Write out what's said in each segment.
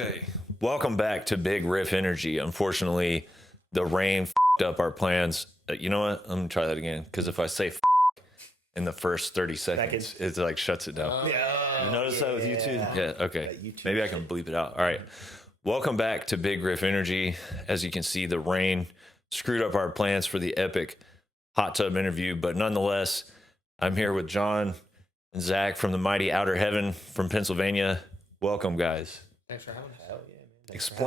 Okay, welcome back to Big Riff Energy. Unfortunately, the rain f***ed up our plans. You know what? I'm gonna try that again because if I say f*** in the first 30 seconds, it like shuts it down. You notice that with YouTube? Yeah. Okay. Maybe I can bleep it out. All right. Welcome back to Big Riff Energy. As you can see, the rain screwed up our plans for the epic hot tub interview, but nonetheless, I'm here with John and Zach from the mighty Outer Heaven from Pennsylvania. Welcome, guys. Thanks for having us. Hell yeah,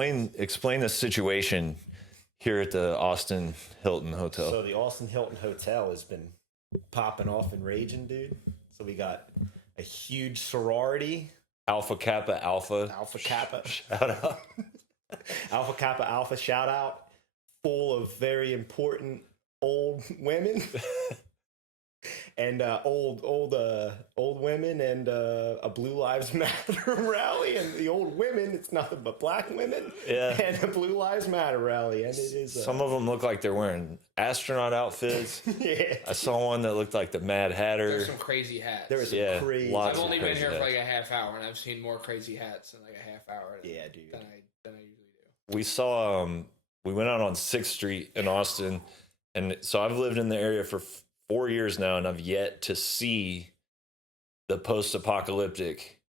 man. Explain the situation here at the Austin Hilton Hotel. So the Austin Hilton Hotel has been popping off and raging, dude. So we got a huge sorority. Alpha Kappa Alpha. Alpha Kappa. Shout out. Alpha Kappa Alpha shout out. Full of very important old women. And old women and a Blue Lives Matter rally, and the old women, it's nothing but black women, and a Blue Lives Matter rally, and it is. Some of them look like they're wearing astronaut outfits. Yeah, I saw one that looked like the Mad Hatter. There's some crazy hats. There was some crazy. I've only been here for like a half hour, and I've seen more crazy hats in like a half hour. Yeah, dude. Than I usually do. We saw. We went out on 6th Street in Austin, and so I've lived in the area for 4 years now, and I've yet to see the post-apocalyptic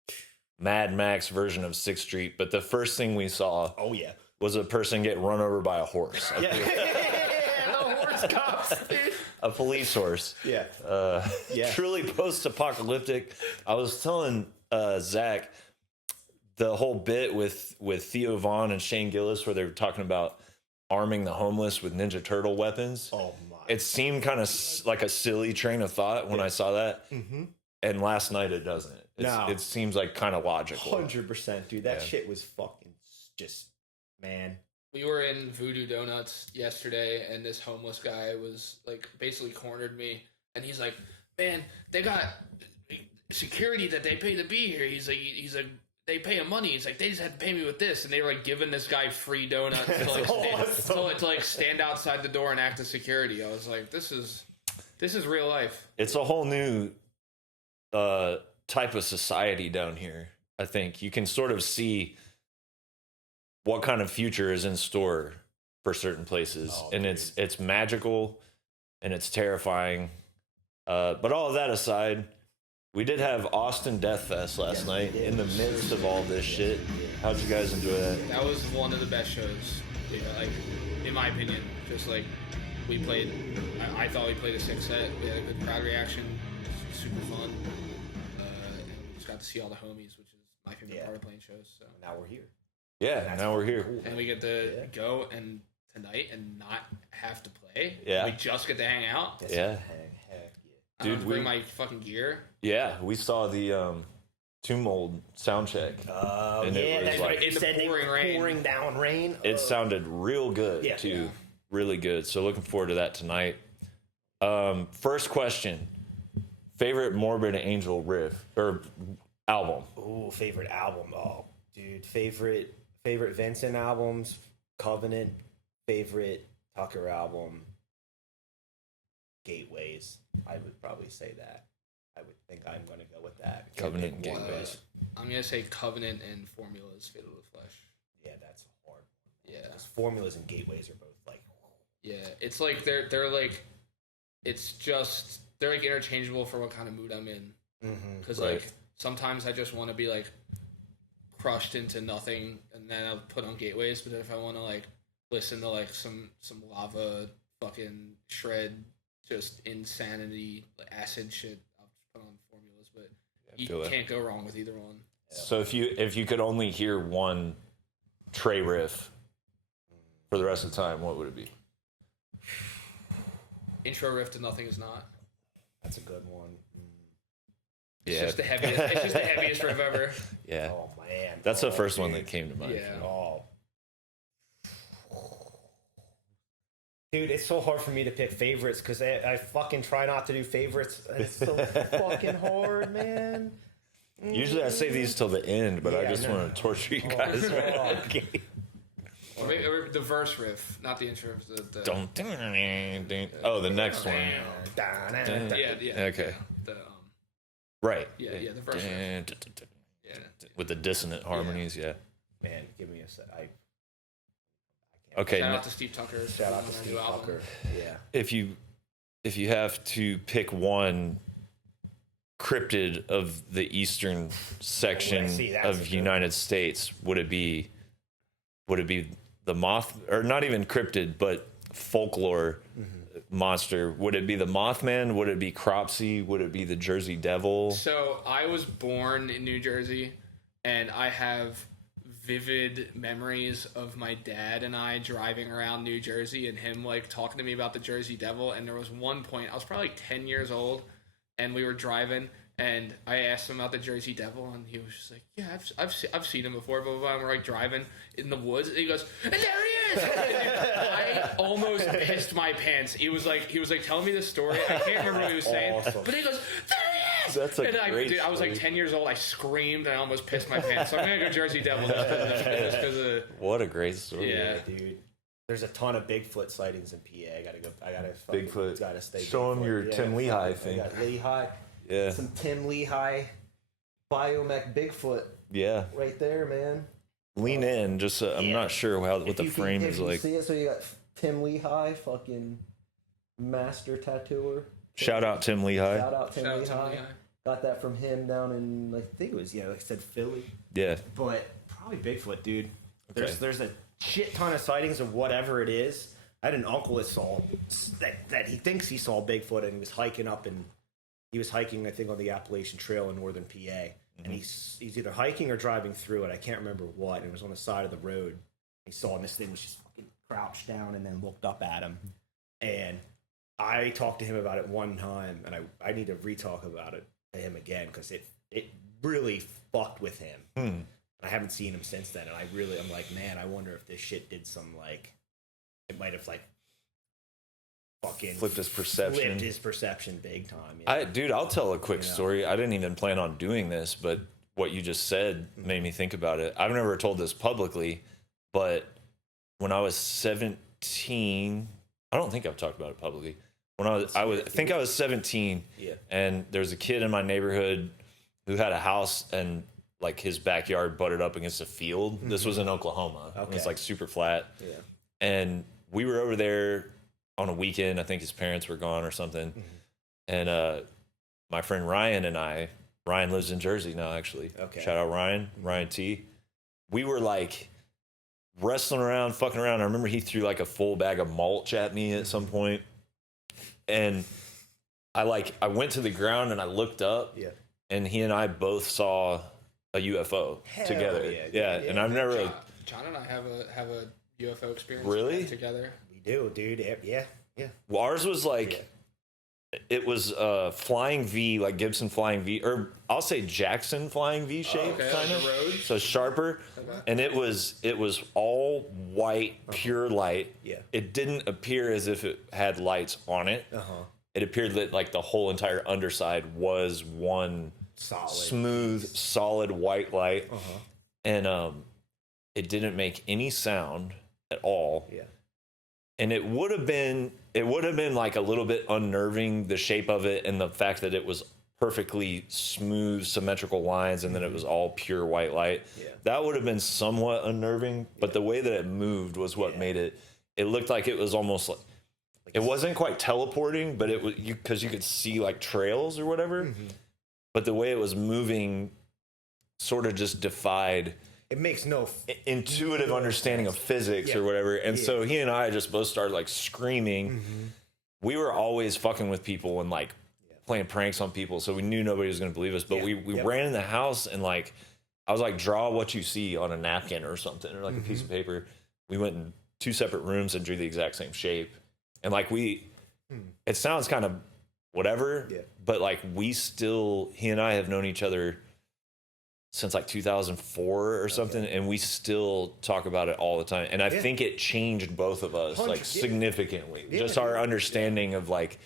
Mad Max version of 6th Street. But the first thing we saw, was a person get run over by a horse. The horse cops, dude. A police horse. Yeah. Truly post-apocalyptic. I was telling Zach the whole bit with Theo Vaughn and Shane Gillis where they were talking about arming the homeless with Ninja Turtle weapons. Oh my! It seemed kind of like a silly train of thought when I saw that, and last night it doesn't. It seems like kind of logical. 100%, dude. That shit was fucking just, man. We were in Voodoo Donuts yesterday, and this homeless guy was like basically cornered me, and he's like, "Man, they got security that they pay to be here." He's like. They pay him money. He's like, they just had to pay me with this, and they were like giving this guy free donuts to like stand outside the door and act as security. I was like, this is real life. It's a whole new type of society down here. I think you can sort of see what kind of future is in store for certain places, and dude. it's magical and it's terrifying. But all of that aside. We did have Austin Death Fest last night in the midst of all this shit. How'd you guys enjoy that? That was one of the best shows, like in my opinion. Just like we played, I thought we played a sick set. We had a good crowd reaction, super fun. And we just got to see all the homies, which is my favorite part of playing shows. So now we're here. Yeah, now we're here, cool, and we get to go and tonight and not have to play. Yeah, we just get to hang out. Dude, bring my fucking gear. Yeah, we saw the Tomb Mold sound check. And it was like in the pouring down rain. It sounded real good too, really good. So looking forward to that tonight. First question: favorite Morbid Angel riff or album? Oh, favorite album. Oh, dude, favorite Vincent albums. Covenant. Favorite Tucker album. Gateways. I would probably say that. I would think I'm going to go with that. Covenant and Gateways. I'm going to say Covenant and Formulas Fatal to the Flesh. Yeah, that's a hard one. Yeah. Because Formulas and Gateways are both like... Yeah, it's like they're like... It's just... They're like interchangeable for what kind of mood I'm in. Because like sometimes I just want to be like crushed into nothing and then I'll put on Gateways. But then if I want to like listen to like some lava fucking shred... just insanity, acid shit. I'll just put on Formulas, but you can't go wrong with either one. So if you could only hear one Trey riff for the rest of the time, what would it be? Intro riff to Nothing Is Not. That's a good one. It's just the heaviest. It's just the heaviest riff ever. Yeah. Oh man. That's the first one that came to mind. Yeah. Oh. Dude, it's so hard for me to pick favorites because I fucking try not to do favorites. It's so fucking hard, man. Usually I save these till the end, but I just want to torture you guys. Or maybe the verse riff, not the intro. The next one. Yeah. Okay. Right. Yeah, the verse riff. With the dissonant harmonies, yeah. Man, give me a sec. Okay. Shout out to Steve Tucker. Shout out to Steve Tucker. Yeah. If you have to pick one cryptid of the eastern section of United States, would it be the moth, or not even cryptid, but folklore monster? Would it be the Mothman? Would it be Cropsey? Would it be the Jersey Devil? So I was born in New Jersey, and I have vivid memories of my dad and I driving around New Jersey and him like talking to me about the Jersey Devil. And there was one point, I was probably like 10 years old, and we were driving, and I asked him about the Jersey Devil, and he was just like, yeah, I've seen him before, blah, blah, blah. And we're like driving in the woods, and he goes, and there he is! I almost pissed my pants. He was like telling me this story. I can't remember what he was saying, but he goes, there he is! That's a great I was like 10 years old. I screamed, and I almost pissed my pants. So I'm gonna go Jersey Devil just because of. What a great story. Yeah, dude. There's a ton of Bigfoot sightings in PA. I gotta Bigfoot. Gotta stay. Show him your Tim Lehigh thing. I got Lehigh. Yeah. Some Tim Lehigh biomech Bigfoot. Yeah. Right there, man. Lean in. Just I'm not sure what the frame is like. See it, so you got Tim Lehigh, fucking master tattooer. Shout out Tim Lehigh. Shout out Tim Lehigh. Got that from him down in, I think it was, like I said, Philly. Yeah. But probably Bigfoot, dude. Okay. There's a shit ton of sightings of whatever it is. I had an uncle that saw that he thinks he saw Bigfoot, and he was hiking I think, on the Appalachian Trail in northern PA. And he's either hiking or driving through it. I can't remember what. And it was on the side of the road. He saw, and this thing was just fucking crouched down and then looked up at him. And I talked to him about it one time, and I need to re-talk about it to him again, because it really fucked with him. And I haven't seen him since then. And I'm like, man, I wonder if this shit did some, like, it might have, like, fucking flipped his perception big time. Yeah. Dude, I'll tell a quick story. I didn't even plan on doing this, but what you just said made me think about it. I've never told this publicly, but when I was 17, I don't think I've talked about it publicly. When I think I was 17, and there's a kid in my neighborhood who had a house, and like his backyard butted up against a field. This was in Oklahoma. Okay. It was like super flat. Yeah. And we were over there on a weekend. I think his parents were gone or something. And my friend Ryan lives in Jersey now, actually. Okay. Shout out Ryan T. We were like wrestling around, fucking around. I remember he threw like a full bag of mulch at me at some point. And I went to the ground and I looked up, and he and I both saw a UFO together. Yeah. And I've never. John and I have a UFO experience. Really? Together. We do, dude. Yeah. Well, ours was like, it was flying V, like Gibson flying V, or I'll say Jackson flying V shape, kind of. So sharper, and it was all white, pure light. Yeah. It didn't appear as if it had lights on it. It appeared that like the whole entire underside was one smooth, solid white light, and it didn't make any sound at all. Yeah. And it would have been like a little bit unnerving, the shape of it and the fact that it was perfectly smooth, symmetrical lines, and then it was all pure white light. Yeah. That would have been somewhat unnerving, but the way that it moved was what made it. It looked like it was almost like it wasn't quite teleporting, but it was because you could see like trails or whatever. But the way it was moving sort of just defied. It makes no intuitive understanding of physics or whatever. And so he and I just both started like screaming. We were always fucking with people and like playing pranks on people. So we knew nobody was going to believe us, but we ran in the house and like, I was like, draw what you see on a napkin or something, or like a piece of paper. We went in 2 separate rooms and drew the exact same shape. And like it sounds kind of whatever, but like he and I have known each other since like 2004 or something, and we still talk about it all the time. And I think it changed both of us like significantly. Just our understanding of like,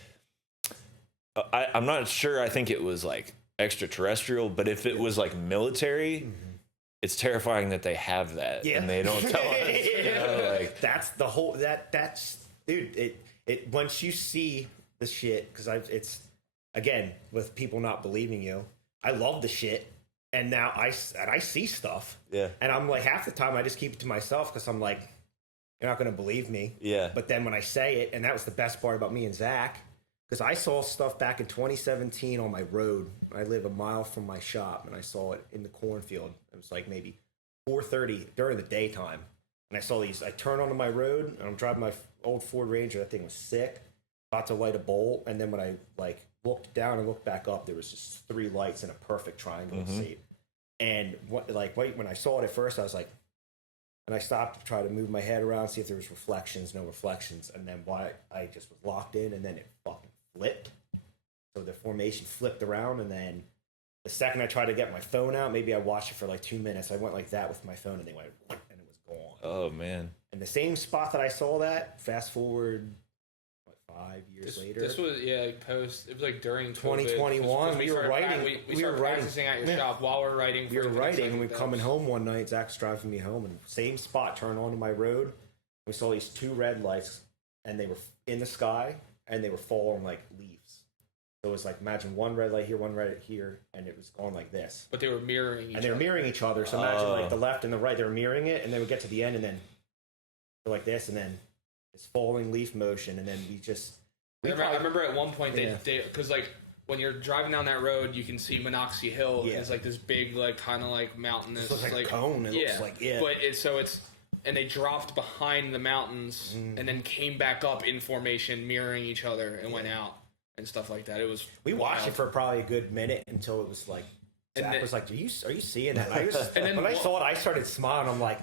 I'm not sure. I think it was like extraterrestrial, but if it was like military, it's terrifying that they have that and they don't tell us. You know, like that's the whole that's dude. It once you see the shit, because it's again with people not believing you. I love the shit. And now I see stuff. Yeah. And I'm like, half the time I just keep it to myself because I'm like, you're not going to believe me. Yeah. But then when I say it, and that was the best part about me and Zach, because I saw stuff back in 2017 on my road. I live a mile from my shop, and I saw it in the cornfield. It was like maybe 4:30 during the daytime. And I saw these. I turned onto my road, and I'm driving my old Ford Ranger. That thing was sick. About to light a bolt, and then when I like looked down and looked back up, there was just 3 lights in a perfect triangle shape. And when I saw it at first, I was like, and I stopped to try to move my head around, see if there was reflections. No reflections. And then I just was locked in, and then it fucking flipped. So the formation flipped around, and then the second I tried to get my phone out, maybe I watched it for like 2 minutes. I went like that with my phone, and they went, and it was gone. Oh man. And the same spot that I saw that, fast forward 5 years later. This was post. It was like during 2021. We were writing. We started practicing at your shop while we're writing. We were writing, and we were coming home one night. Zach's driving me home, and same spot, turned onto my road. We saw these 2 red lights, and they were in the sky, and they were falling like leaves. So it was like, imagine one red light here, one red here, and it was going like this. But they were mirroring each other. And they were mirroring each other. So imagine like the left and the right, they were mirroring it, and then we get to the end, and then like this, and then this falling leaf motion, and then we just. I remember at one point they because like when you're driving down that road, you can see Monoxie Hill. Yeah. It's like this big like kind of like mountainous. It looks like a cone. It looks like But it's and they dropped behind the mountains and then came back up in formation, mirroring each other, and went out and stuff like that. It was. We watched it for probably a good minute until it was like. Zach was like, "Are you seeing that?" And then when I saw it, I started smiling. I'm like.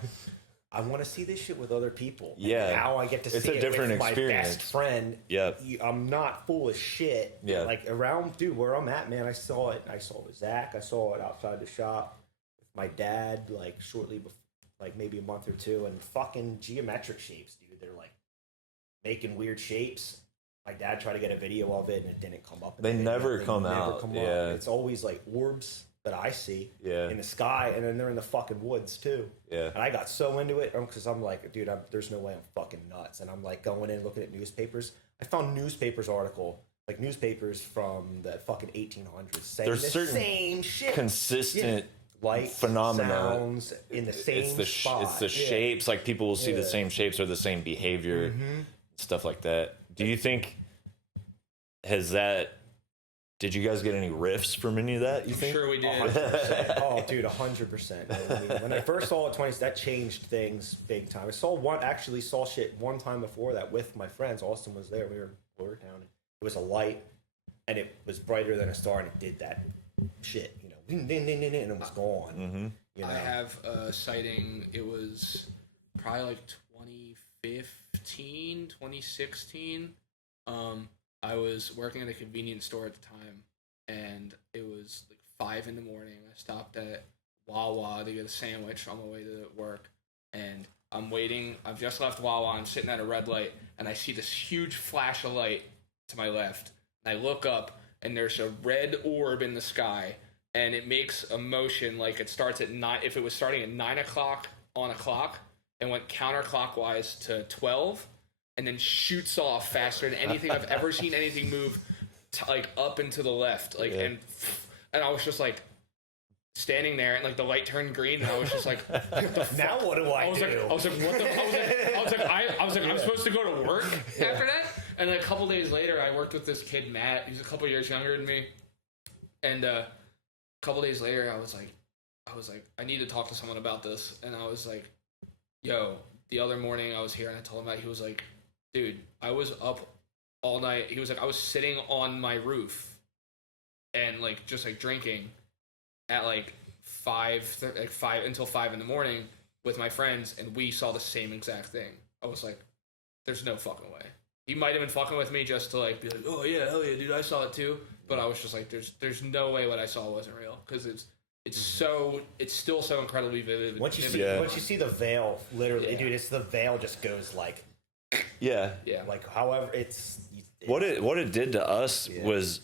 I want to see this shit with other people. Yeah. And now I get to see it with my best friend. Yep. I'm not full of shit. Yeah. Like around, dude, where I'm at, man, I saw it. I saw it with Zach. I saw it outside the shop with my dad, like shortly before, like maybe a month or two, and fucking geometric shapes, dude. They're like making weird shapes. My dad tried to get a video of it, and it didn't come up. They never come out. Yeah. It's always like orbs that I see in the sky, and then they're in the fucking woods too. Yeah. And I got so into it because I'm like, dude, there's no way I'm fucking nuts. And I'm like going in looking at newspapers. I found newspapers from the fucking 1800s saying there's the certain same shit, consistent light phenomena, sounds in the same spot. It's the shapes. Like people will see the same shapes or the same behavior, stuff like that. Do you think Did you guys get any riffs from any of that, you think? Sure we did. 100%. Oh, dude, 100%. I mean, when I first saw it 20, that changed things big time. I saw shit one time before that with my friends. Austin was there. We were in Lowertown. It was a light, and it was brighter than a star, and it did that shit, and it was gone. I have a sighting. It was probably like 2015, 2016. I was working at a convenience store at the time, and it was like 5 a.m. I stopped at Wawa to get a sandwich on my way to work, and I'm waiting. I've just left Wawa. I'm sitting at a red light, and I see this huge flash of light to my left. And I look up, and there's a red orb in the sky, and it makes a motion like it starts at 9. If it was starting at 9 o'clock on a clock, and went counterclockwise to 12. And then shoots off faster than anything I've ever seen anything move, like up and to the left, like and I was just like standing there, and like the light turned green, and I was just like, what the fuck? Now what do I do? I was like, what the? I was like, I'm supposed to go to work after that. And then a couple days later, I worked with this kid Matt. He's a couple years younger than me, and a couple days later, I was like, I need to talk to someone about this, and I was like, yo. The other morning, I was here, and I told him that. He was like, dude, I was up all night. He was like, I was sitting on my roof and like just like drinking at like 5 until 5 in the morning with my friends, and we saw the same exact thing. I was like, there's no fucking way. He might have been fucking with me just to like be like, oh yeah, hell yeah, dude, I saw it too. But I was just like, there's no way what I saw wasn't real, because it's still so incredibly vivid. Once you see the veil, literally, dude, it's the veil just goes like. Yeah. Like, however, what it did to us was,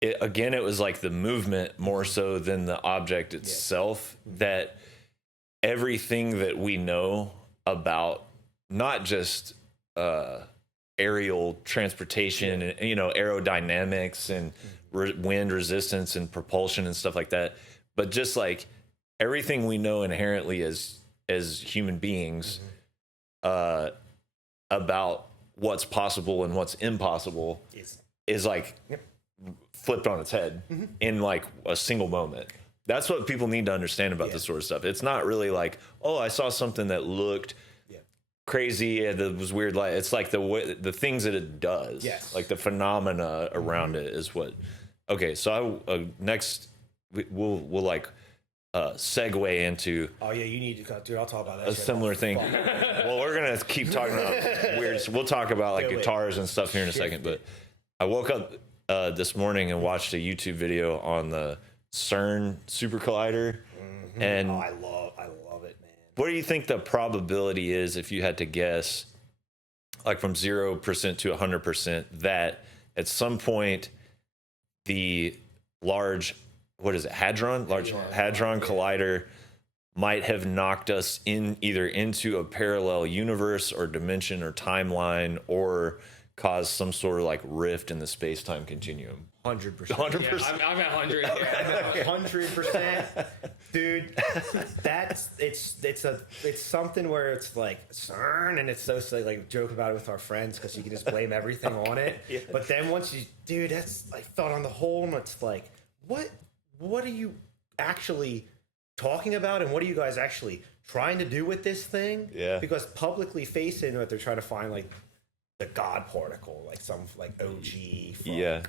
it was like the movement more so than the object itself. That everything that we know about not just aerial transportation and, you know, aerodynamics and wind resistance and propulsion and stuff like that. But just like everything we know inherently as human beings about what's possible and what's impossible is like flipped on its head in like a single moment. That's what people need to understand about this sort of stuff. It's not really like, oh, I saw something that looked crazy, that was weird. Like, it's like the things that it does, like the phenomena around it is what. Okay, so next we'll like segue into. Oh yeah, you need to cut, dude. I'll talk about that. A similar thing. Well, we're gonna keep talking about weird. We'll talk about like guitars and stuff here in a second. But I woke up this morning and watched a YouTube video on the CERN super collider, and I love it, man. What do you think the probability is, if you had to guess, like from 0% to 100%, that at some point the large, what is it, hadron collider might have knocked us in either into a parallel universe or dimension or timeline, or caused some sort of like rift in the space-time continuum? 100%. 100%. I'm at 100. 100%, dude. It's something where it's like CERN, and it's so like joke about it with our friends because you can just blame everything on it. But then once you, dude, that's like thought on the whole, and it's like, what are you actually talking about, and what are you guys actually trying to do with this thing? Yeah. Because publicly facing what they're trying to find, like the God particle, like some like OG. From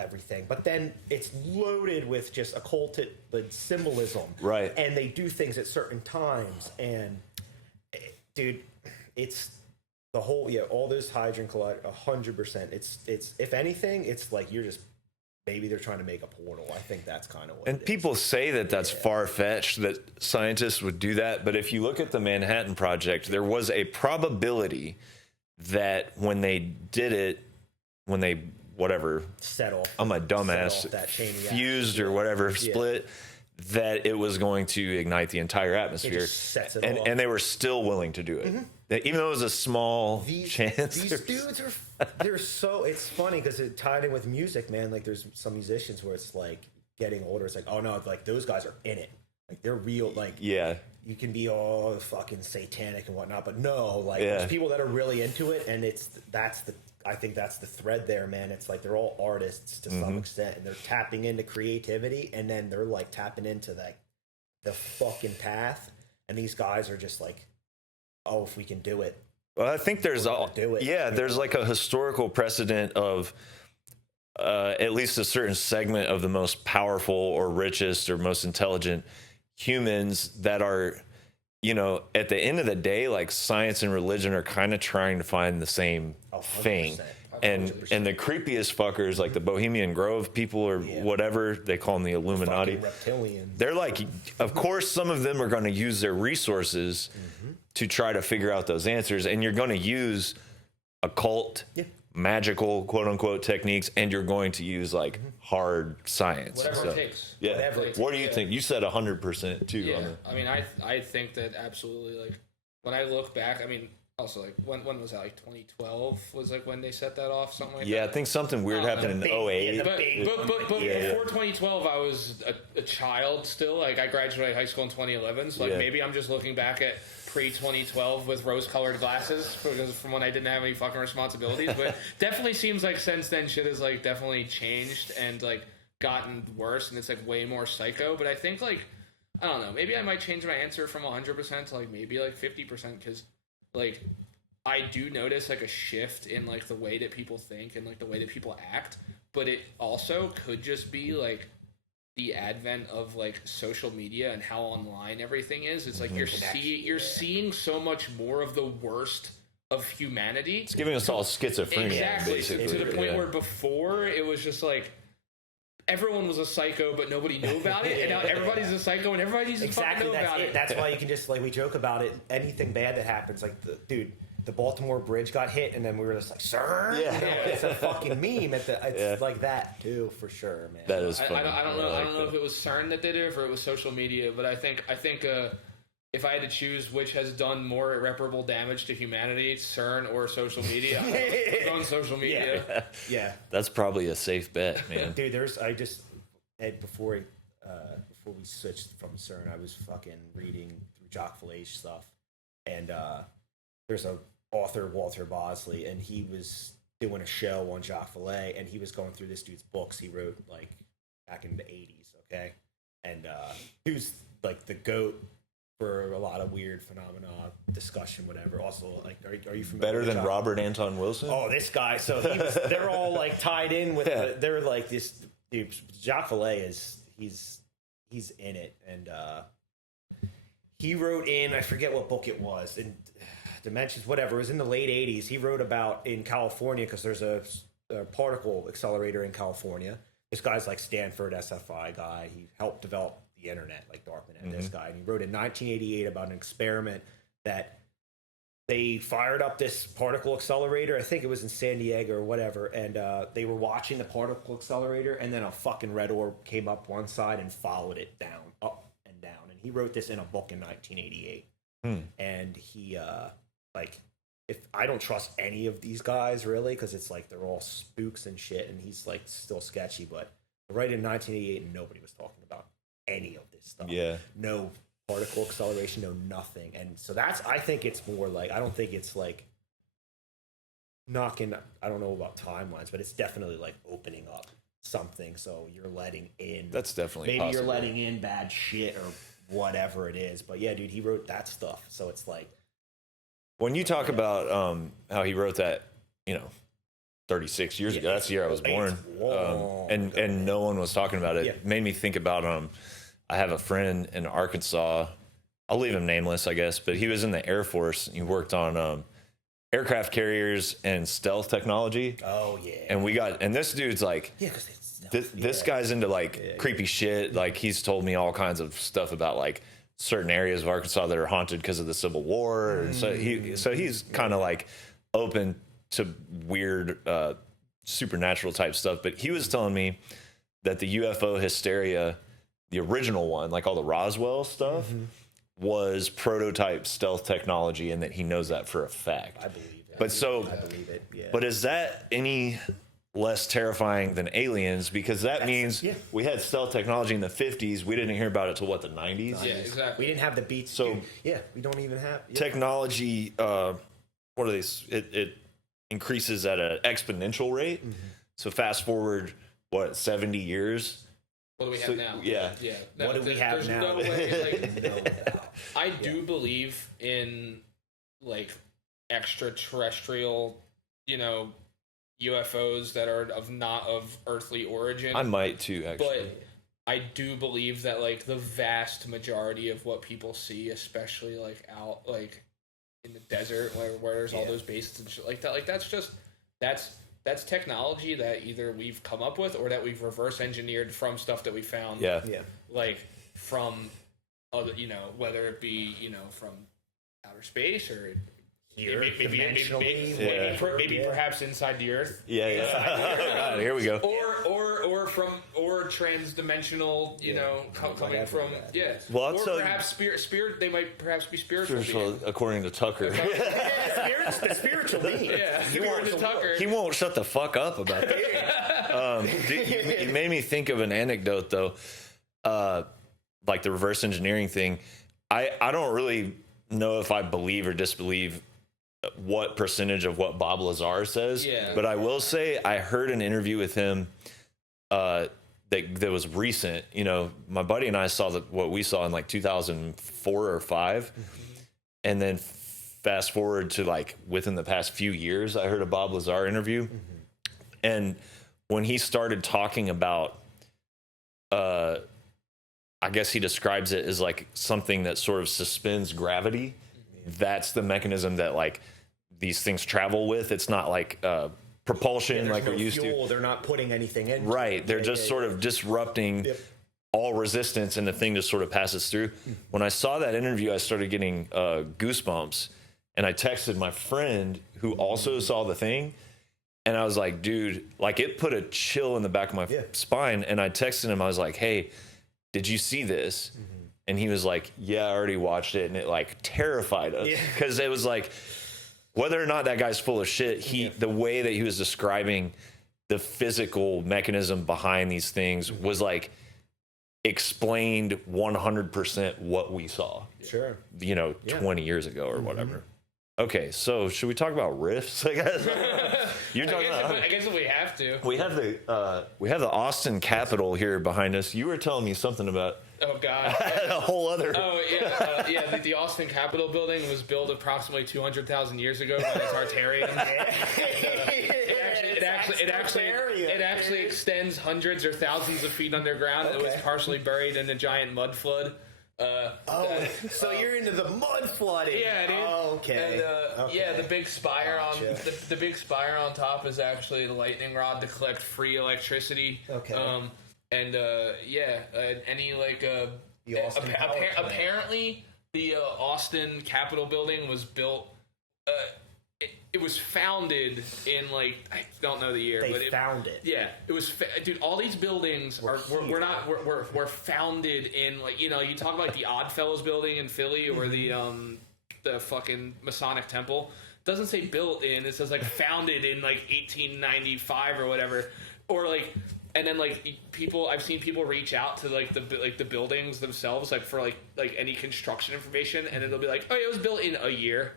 everything, but then it's loaded with just occulted symbolism, right? And they do things at certain times, and dude, it's the whole all those hadron collider 100%. It's if anything, it's like you're just maybe they're trying to make a portal. I think that's kind of what. And people say that that's far-fetched, that scientists would do that, but if you look at the Manhattan Project, there was a probability that when they did it, when they set off, I'm a dumbass, that chain fused or whatever, split, that it was going to ignite the entire atmosphere. Sets it and, off. and they were still willing to do it. Even though it was a small chance. These dudes they're so, it's funny because it tied in with music, man. Like there's some musicians where it's like getting older, it's like, oh no, like those guys are in it. Like they're real, like you can be all fucking satanic and whatnot, but no, like there's people that are really into it, and I think that's the thread there, man. It's like they're all artists to some extent, and they're tapping into creativity, and then they're like tapping into like the fucking path, and these guys are just like, oh, if we can do it. Well, I think there's there's like a historical precedent of at least a certain segment of the most powerful or richest or most intelligent humans that are, you know, at the end of the day, like science and religion are kind of trying to find the same thing. 100%. And the creepiest fuckers, like the Bohemian Grove people or whatever, they call them the Illuminati. Reptilians. They're like, of course, some of them are going to use their resources to try to figure out those answers. And you're going to use occult, magical, quote unquote, techniques, and you're going to use like hard science. Whatever it takes. Yeah. Whatever it takes. What do you think? You said 100% too. Yeah. I mean, I think that absolutely, like, when I look back, I mean, also, like, when was that? Like, 2012 was, like, when they set that off, something like that? Yeah, I think something weird happened in 08. But before 2012, I was a child still. Like, I graduated high school in 2011, so, like, maybe I'm just looking back at pre-2012 with rose-colored glasses because from when I didn't have any fucking responsibilities. But definitely seems like since then shit has, like, definitely changed and, like, gotten worse, and it's, like, way more psycho. But I think, like, I don't know, maybe I might change my answer from 100% to, like, maybe, like, 50%, because, like, I do notice, like, a shift in, like, the way that people think and, like, the way that people act, but it also could just be, like, the advent of, like, social media and how online everything is. It's like you're seeing so much more of the worst of humanity. It's giving us all schizophrenia, basically. To the point where before it was just, like, everyone was a psycho, but nobody knew about it, and now everybody's a psycho, and everybody needs to fucking know about it. That's why you can just, like, we joke about it. Anything bad that happens, like, the Baltimore Bridge got hit, and then we were just like, "Sir," it's a fucking meme. It's like that too, for sure, man. That is funny. I don't know if it was CERN that did it, or if it was social media, but I think if I had to choose which has done more irreparable damage to humanity, CERN or social media, I'm going social media. Yeah. That's probably a safe bet, man. Dude, before we switched from CERN, I was fucking reading through Jacques Vallée's stuff, and there's a author, Walter Bosley, and he was doing a show on Jacques Vallée, and he was going through this dude's books he wrote like back in the 80s, okay? And he was like the GOAT for a lot of weird phenomena, discussion, whatever. Also, like, are you familiar Better with than Jacques? Robert Anton Wilson? Oh, this guy. So they're all like tied in with. They're like this dude. Jacques Vallée he's in it, and he wrote in, I forget what book it was, in Dimensions, whatever. It was in the late '80s. He wrote about in California because there's a particle accelerator in California. This guy's like Stanford SFI guy. He helped develop the internet, like Darknet, and this guy. And he wrote in 1988 about an experiment that they fired up this particle accelerator. I think it was in San Diego or whatever. And they were watching the particle accelerator, and then a fucking red orb came up one side and followed it down, up and down. And he wrote this in a book in 1988. And he, like, if I don't trust any of these guys really, because it's like they're all spooks and shit, and he's like still sketchy. But right in 1988, and nobody was talking about any of this stuff. Yeah. No particle acceleration, no nothing. And so I think it's more like, I don't think it's like knocking, I don't know about timelines, but it's definitely like opening up something. So you're letting in. That's definitely maybe possible. you're letting in bad shit or whatever it is. But yeah, dude, he wrote that stuff. So it's like, when you talk about how he wrote that, 36 years ago, that's the year I was born, and no one was talking about it. Yeah. It made me think about I have a friend in Arkansas. I'll leave him nameless, I guess, but he was in the Air Force. He worked on aircraft carriers and stealth technology. Oh yeah. And this dude's like, yeah, because this guy's into like creepy shit. Like he's told me all kinds of stuff about like certain areas of Arkansas that are haunted because of the Civil War. And so he's kind of like open to weird supernatural type stuff. But he was telling me that the UFO hysteria, the original one, like all the Roswell stuff, was prototype stealth technology, and that he knows that for a fact. I believe it. I believe it. Yeah. But is that any less terrifying than aliens? Because that means we had stealth technology in the 50s. We didn't hear about it till what, the 90s? Yeah, exactly. We didn't have the beats. So dude. Yeah, we don't even have technology. What are these? It increases at an exponential rate. So fast forward 70 years. What do we have now? Yeah. No, what do we have there's now? No way, like, No doubt. I do believe in like extraterrestrial, UFOs that are not of earthly origin. I might too, actually. But I do believe that like the vast majority of what people see, especially like out like in the desert where there's all those bases and shit like that, like that's technology that either we've come up with or that we've reverse engineered from stuff that we found. Yeah. Like from other, whether it be, from outer space or Here, maybe perhaps inside the Earth. God, here we go. Or trans-dimensional, coming from Well, I'll or tell perhaps spirit. They might perhaps be spiritual. According to Tucker. the spiritual being. Yeah, Tucker. He won't shut the fuck up about that. You made me think of an anecdote though, like the reverse engineering thing. I don't really know if I believe or disbelieve what percentage of what Bob Lazar says, but I will say I heard an interview with him that was recent. My buddy and I saw what we saw in like 2004 or 5, and then fast forward to like within the past few years, I heard a Bob Lazar interview, and when he started talking about, I guess he describes it as like something that sort of suspends gravity. That's the mechanism that like these things travel with. It's not like propulsion like we're used to. They're not putting anything in. Right. They're just sort of disrupting all resistance, and the thing just sort of passes through. When I saw that interview, I started getting goosebumps, and I texted my friend who also saw the thing, and I was like, dude, like it put a chill in the back of my spine. And I texted him, I was like, hey, did you see this? And he was like, yeah, I already watched it, and it like terrified us because it was like, whether or not that guy's full of shit, the way that he was describing the physical mechanism behind these things was like explained 100% what we saw. Sure. 20 years ago or whatever. Okay, so should we talk about riffs? I guess you're talking about. I guess if we have to. We have the Austin Capitol here behind us. You were telling me something about. Oh God. A whole other. Oh yeah, the Austin Capitol building was built approximately 200,000 years ago by the Tartarian. It actually extends hundreds or thousands of feet underground. Okay. It was partially buried in a giant mud flood. So you're into the mud flooding? Yeah, dude. Oh, okay. And, yeah, the big spire on the big spire on top is actually the lightning rod to collect free electricity. Okay. Any like apparently the Austin Capitol building was built. It was founded in like I don't know the year, but it found it. Yeah, it was. Dude, all these buildings were founded in like you talk about like the Oddfellows building in Philly or the fucking Masonic Temple. It doesn't say built in. It says like founded in like 1895 or whatever, or like. And then like I've seen people reach out to like the buildings themselves like for like any construction information, and it'll be like, oh, it was built in a year.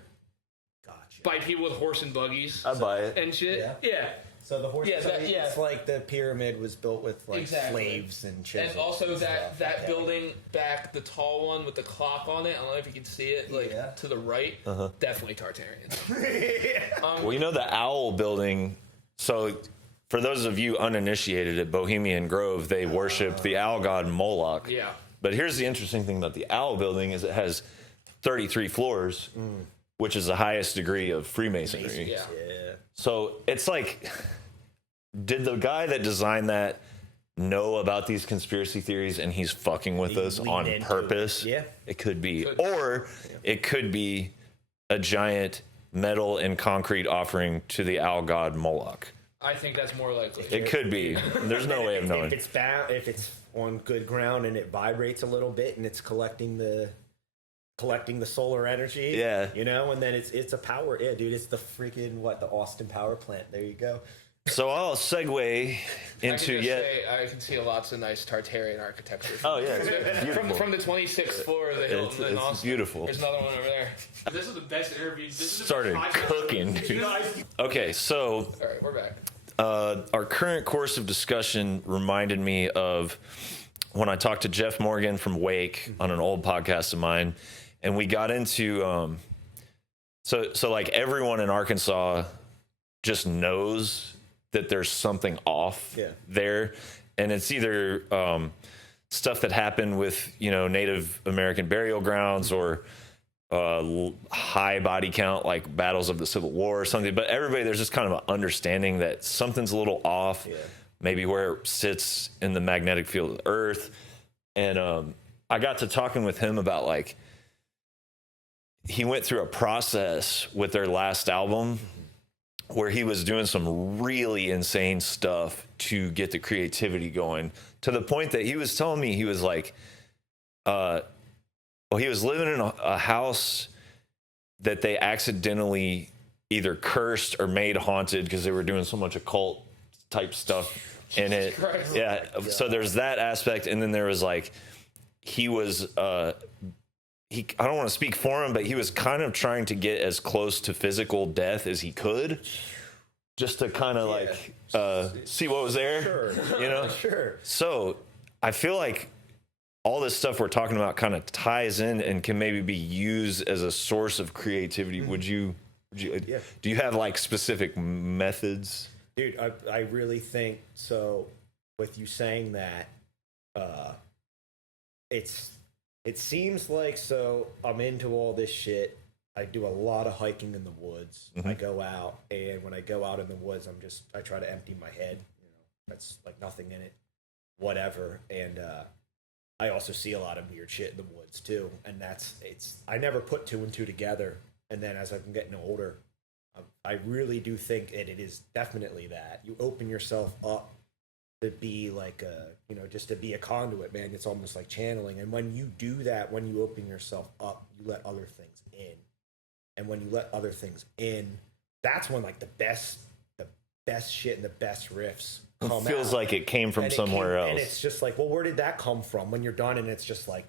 By people with horse and buggies. I buy it. And shit. Yeah. So the horse it's like the pyramid was built with like slaves and shit. And also that building back, the tall one with the clock on it, I don't know if you can see it, like to the right, definitely Tartarian. Well, the owl building, so for those of you uninitiated at Bohemian Grove, they worship the owl god Moloch. Yeah. But here's the interesting thing about the owl building is it has 33 floors. Which is the highest degree of Freemasonry. Yeah. So it's like, did the guy that designed that know about these conspiracy theories and he's fucking with us on purpose? Yeah. It could be. Or it could be a giant metal and concrete offering to the owl god Moloch. I think that's more likely. It could be. There's no way of knowing. If it's on good ground and it vibrates a little bit and it's collecting the solar energy, and then it's a power, dude, it's the freaking the Austin power plant. There you go. So I'll segue into I can see lots of nice Tartarian architecture. Oh yeah, it's beautiful. From the 26th floor of the Hilton in Austin. Beautiful. There's another one over there. This is the best interview. Started cooking, dude. Okay, so all right, we're back. Our current course of discussion reminded me of when I talked to Jeff Morgan from Wake on an old podcast of mine. And we got into, so like everyone in Arkansas just knows that there's something off there. And it's either stuff that happened with, Native American burial grounds or high body count, like battles of the Civil War or something. But everybody, there's just kind of an understanding that something's a little off, maybe where it sits in the magnetic field of the Earth. And I got to talking with him about like, he went through a process with their last album where he was doing some really insane stuff to get the creativity going, to the point that he was telling me he was like, he was living in a house that they accidentally either cursed or made haunted because they were doing so much occult type stuff in it. Yeah. So there's that aspect. And then there was like, he was, I don't want to speak for him, but he was kind of trying to get as close to physical death as he could, just to kind of see what was there. Sure. Sure. So I feel like all this stuff we're talking about kind of ties in and can maybe be used as a source of creativity. Would you do you have like specific methods? Dude, I really think so. With you saying that, it seems like, so I'm into all this shit. I do a lot of hiking in the woods. I go out, and when I go out in the woods, I try to empty my head. That's like nothing in it, whatever. And I also see a lot of weird shit in the woods too. And I never put two and two together. And then as I'm getting older, I really do think it is definitely that. You open yourself up to be like a, you know, just to be a conduit, man. It's almost like channeling. And when you do that, when you open yourself up, you let other things in. And when you let other things in, that's when like the best shit and the best riffs come out. It feels like it came from somewhere else. And it's just like, well, where did that come from? When you're done, and it's just like,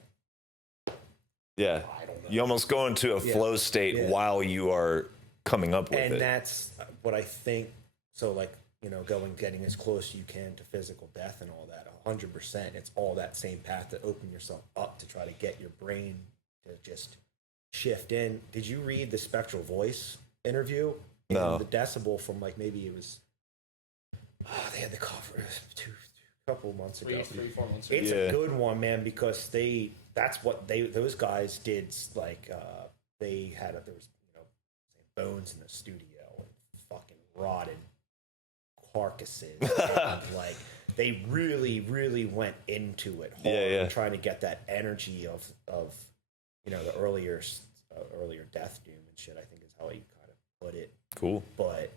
yeah, I don't know. You almost go into a flow state while you are coming up with it. And that's what I think. So like, you know, getting as close as you can to physical death and all that, 100%. It's all that same path to open yourself up to try to get your brain to just shift in. Did you read the Spectral Voice interview? No. The Decibel from like, maybe it was, they had the cover a couple months ago. 3-4 months ago. It's a good one, man, because that's what those guys did. Like, they had, there was, you know, bones in the studio and fucking rotted carcasses. And like, they really went into it hard, trying to get that energy of you know, the earlier death doom and shit, I think is how you kind of put it. Cool. But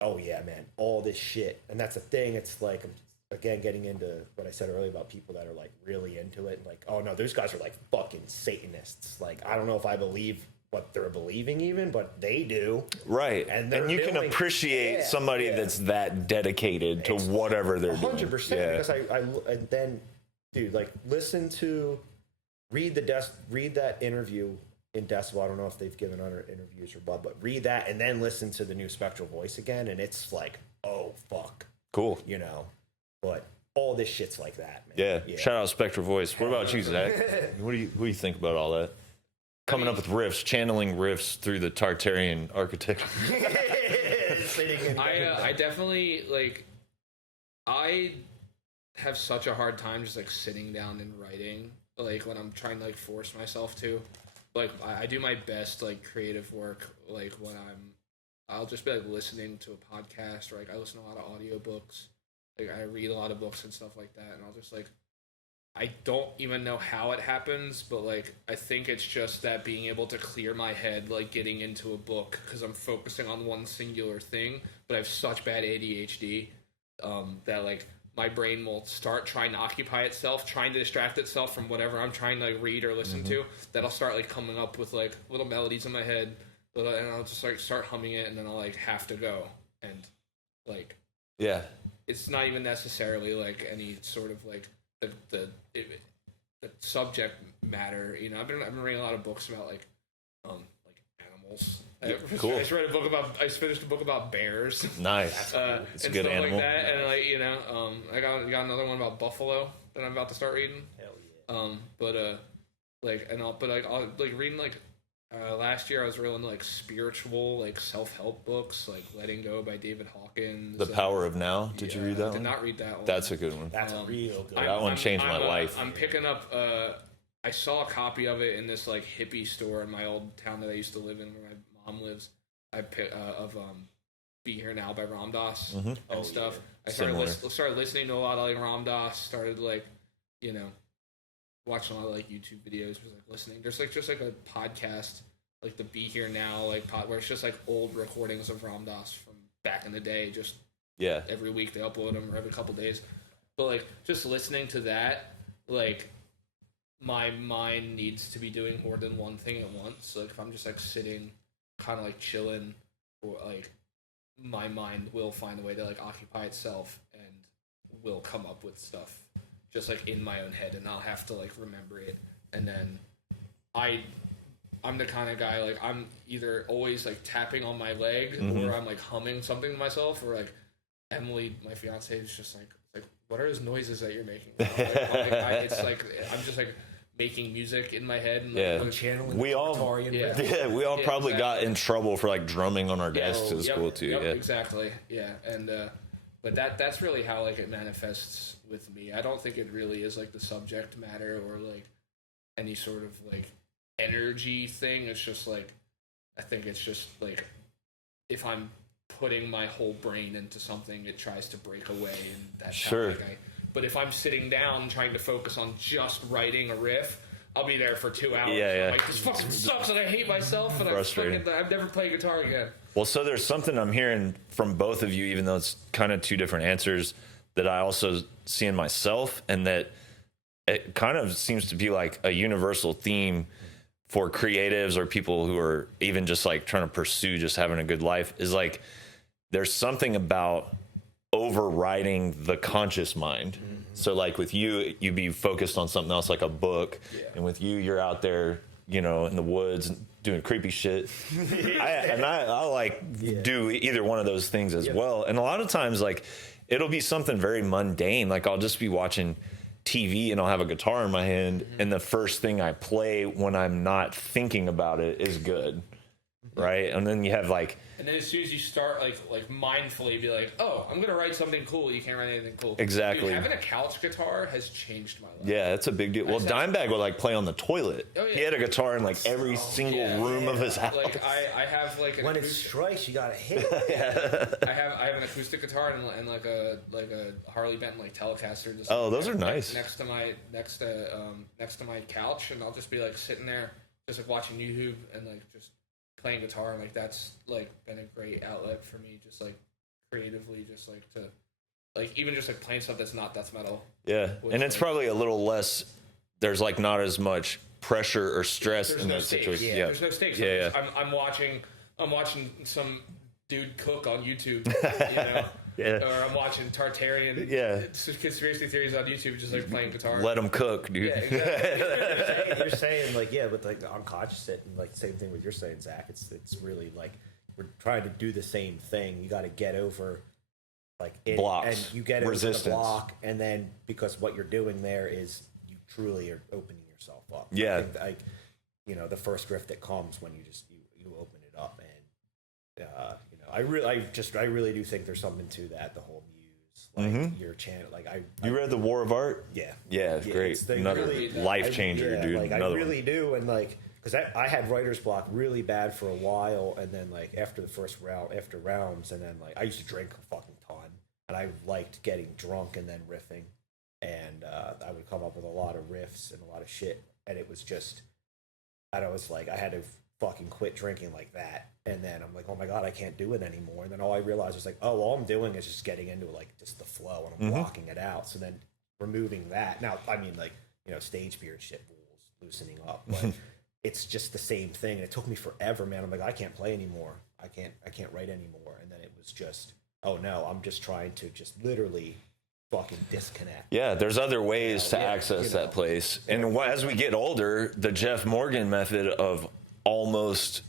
oh yeah, man, all this shit. And that's the thing. It's like, again, getting into what I said earlier about people that are like really into it. Like, oh no, those guys are like fucking Satanists. Like, I don't know if I believe what they're believing even, but they do. Right. And you can appreciate somebody that's that dedicated to whatever they're doing. 100%. Because and then, dude, like, read that interview in Decibel. I don't know if they've given other interviews or what, but read that and then listen to the new Spectral Voice again, and it's like, oh fuck, cool, you know. But all this shit's like that, man. Yeah. Shout out Spectral Voice. What about you, Zach? What do you think about all that? Coming up with riffs, channeling riffs through the Tartarian architecture. I definitely like. I have such a hard time just like sitting down and writing. Like when I'm trying to like force myself to. Like I do my best like creative work like when I'll just be like listening to a podcast, or like I listen to a lot of audiobooks. Like I read a lot of books and stuff like that, and I'll just like, I don't even know how it happens, but like I think it's just that being able to clear my head, like getting into a book because I'm focusing on one singular thing. But I have such bad ADHD that like my brain will start trying to occupy itself, trying to distract itself from whatever I'm trying to like read or listen to. That I'll start like coming up with like little melodies in my head, and I'll just like start humming it, and then I'll like have to go and like it's not even necessarily like any sort of like the subject matter. You know, I've been reading a lot of books about like animals. Cool. I finished a book about bears. Nice. It's a good stuff animal. Like that. And like, you know, I got another one about buffalo that I'm about to start reading. Hell yeah. I'll like reading like last year I was reading like spiritual like self-help books like Letting Go by David Hawkins. The Power of Now. Did you read that one? Did not read that one. That's a good one. That's real good. That one changed my life. I'm picking up. I saw a copy of it in this like hippie store in my old town that I used to live in, where my mom lives. I picked of Be Here Now by Ram Dass and stuff. Yeah. I started listening to a lot of like Ram Dass. Started like, you know, watching a lot of like YouTube videos. Was like listening. There's like just like a podcast, like the Be Here Now like where it's just like old recordings of Ram Dass from back in the day. Just every week they upload them, or every couple days. But like just listening to that, like my mind needs to be doing more than one thing at once. Like if I'm just like sitting, kind of like chilling, or like my mind will find a way to like occupy itself and will come up with stuff just like in my own head, and I'll have to like remember it. And then I'm the kind of guy like I'm either always like tapping on my leg or I'm like humming something to myself, or like Emily, my fiance, is just like what are those noises that you're making? It's like I'm just like making music in my head and like, channeling. We all probably got in trouble for like drumming on our desks in school too. Exactly. Yeah, and but that's really how like it manifests with me. I don't think it really is like the subject matter or like any sort of like energy thing. It's just like I think it's just like if I'm putting my whole brain into something, it tries to break away, and that's how like but if I'm sitting down trying to focus on just writing a riff, I'll be there for 2 hours. I'm like, this fucking sucks, and I hate myself, and I've never played guitar again. Well, so there's something I'm hearing from both of you, even though it's kind of two different answers, that I also see in myself, and that it kind of seems to be like a universal theme for creatives or people who are even just like trying to pursue just having a good life, is like there's something about overriding the conscious mind. So like with you, you be focused on something else, like a book, and with you, you're out there, you know, in the woods doing creepy shit. I like do either one of those things as well. And a lot of times, like, it'll be something very mundane. Like I'll just be watching TV and I'll have a guitar in my hand, and the first thing I play when I'm not thinking about it is good, right? And then you have like, and then as soon as you start like mindfully be like, oh, I'm gonna write something cool, you can't write anything cool. Exactly. Dude, having a couch guitar has changed my life. yeah, that's a big deal. Well, Dimebag would like play on the toilet. Oh, yeah. He had a guitar in like every single room of his house. Like I have like an When it acoustic, strikes, you gotta hit. I have an acoustic guitar and like a Harley Benton like Telecaster. Just Oh, those are nice. Next to my couch, and I'll just be like sitting there, just like watching YouTube and like just playing guitar, and like that's like been a great outlet for me, just like creatively, just like to like even just like playing stuff that's not death metal. Yeah, Which, and it's like, probably a little less. There's like not as much pressure or stress there's in no that stakes. situation. There's no stakes. Yeah, I'm watching some dude cook on YouTube, you know. Yeah. Or I'm watching Tartarian conspiracy theories on YouTube, just like playing guitar. Let them cook, dude. Yeah, exactly. You're saying like, yeah, with like the unconscious it, and like same thing with you're saying, Zach. It's really like we're trying to do the same thing. You got to get over like blocks, and you get resistance, over the block, and then because what you're doing there is you truly are opening yourself up. Yeah, I think, like, you know, the first rift that comes when you just you open it up, and you know, I really do think there's something to that. The whole muse, like your channel, like you read The War of Art? Yeah, it's great. Another really, life changer, dude. Like Another I really do, and like because I had writer's block really bad for a while, and then like after the first rounds, and then like I used to drink a fucking ton, and I liked getting drunk and then riffing, and I would come up with a lot of riffs and a lot of shit, and it was just, and I was like, I had to fucking quit drinking like that, and then I'm like, oh my god, I can't do it anymore, and then all I realized was like, oh, all I'm doing is just getting into like just the flow, and I'm blocking it out. So then removing that, now I mean, like, you know, stage beer shit rules, loosening up, but it's just the same thing, and it took me forever, man. I'm like, I can't play anymore, I can't write anymore, and then it was just, oh no, I'm just trying to just literally fucking disconnect. Yeah, there's other ways to access that place, and as we get older, the Jeff Morgan method of almost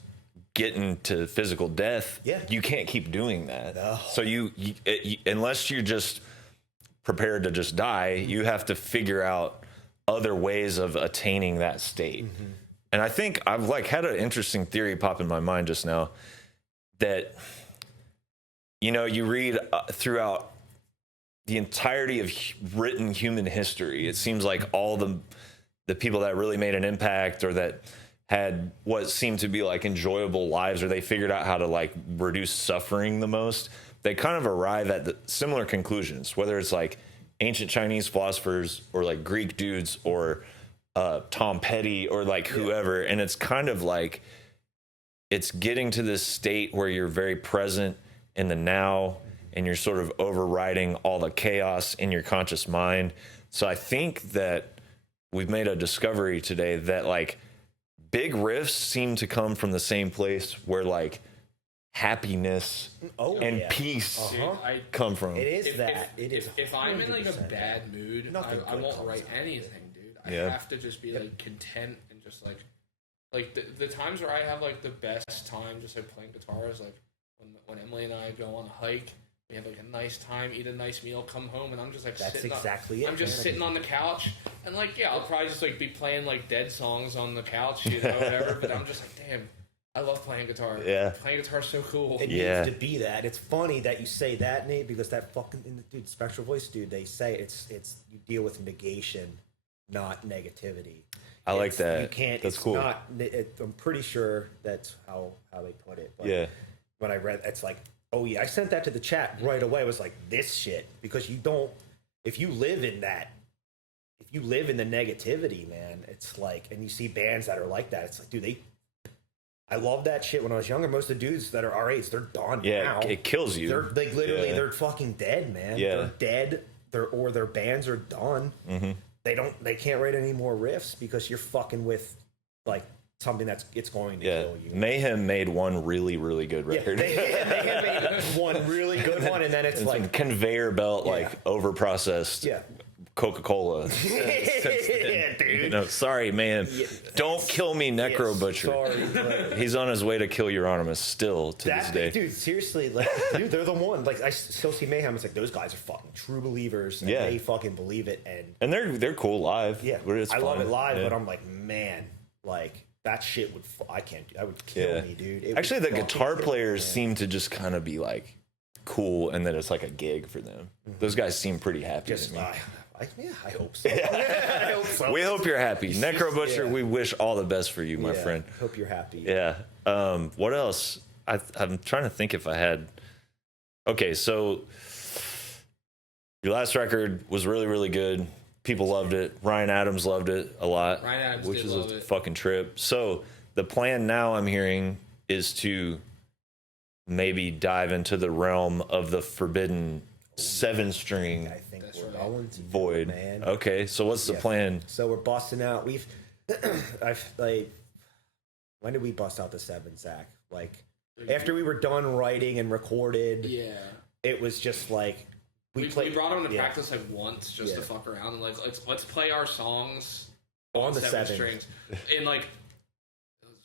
getting to physical death, you can't keep doing that. No. So you unless you're just prepared to just die, you have to figure out other ways of attaining that state. And I think I've like had an interesting theory pop in my mind just now that, you know, you read throughout the entirety of written human history, it seems like all the people that really made an impact or that had what seemed to be like enjoyable lives, or they figured out how to like reduce suffering the most, they kind of arrive at similar conclusions, whether it's like ancient Chinese philosophers or like Greek dudes or Tom Petty or like whoever. And it's kind of like, it's getting to this state where you're very present in the now and you're sort of overriding all the chaos in your conscious mind. So I think that we've made a discovery today that like big riffs seem to come from the same place where like happiness and peace come from. It is that. If I'm in like a bad mood, I won't write anything, dude. I have to just be like content and just like the times where I have like the best time just like playing guitar is like when Emily and I go on a hike. We have like a nice time, eat a nice meal, come home, and I'm just like I'm just sitting on the couch, and like I'll probably just like be playing like dead songs on the couch, you know, whatever. But I'm just like, damn, I love playing guitar. Yeah, playing guitar is so cool. It needs to be that. It's funny that you say that, Nate, because that fucking dude, Spectral Voice dude, they say it's you deal with negation, not negativity. I like that. You can't. That's it's cool. Not. I'm pretty sure that's how they put it. But when I read, it's like, oh yeah, I sent that to the chat right away. It was like this shit, because you don't. If you live in that, if you live in the negativity, man, it's like, and you see bands that are like that. It's like, dude, I love that shit when I was younger. Most of the dudes that are our age, they're done now. It kills you. They're literally they're fucking dead, man. They're dead their bands are done. They can't write any more riffs because you're fucking with like something it's going to kill you. Mayhem made one really, really good record. Mayhem made one really good one, and then it's like conveyor belt, like over processed. Yeah. Coca-Cola. Yeah, dude. You know, sorry, man. Yeah. Don't kill me, Necro Butcher. Sorry, but he's on his way to kill Euronymous still to this day. Dude, seriously, like, dude, they're the one. Like, I still see Mayhem. It's like those guys are fucking true believers. And they fucking believe it, and they're cool live. Yeah, I love it live, but I'm like, man, like that shit would that would kill me, dude. Actually, the guitar players seem to just kind of be like cool, and then it's like a gig for them. Those guys seem pretty happy to me. I hope so. I hope so. We hope you're happy. Necro Butcher, we wish all the best for you, my friend. Hope you're happy. Yeah. What else? I'm trying to think if I had... Okay, so your last record was really, really good. People loved it. Ryan Adams loved it a lot. Ryan Adams which did is love a it. fucking trip. So the plan now, I'm hearing, is to maybe dive into the realm of the forbidden 7-string I think we're going to void. Man. Okay, so what's the plan? So we're busting out. When did we bust out the 7, Zach? Like after we were done writing and recorded. Yeah. It was just like we brought him to practice like once just to fuck around and like let's play our songs on the 7 7 strings. And like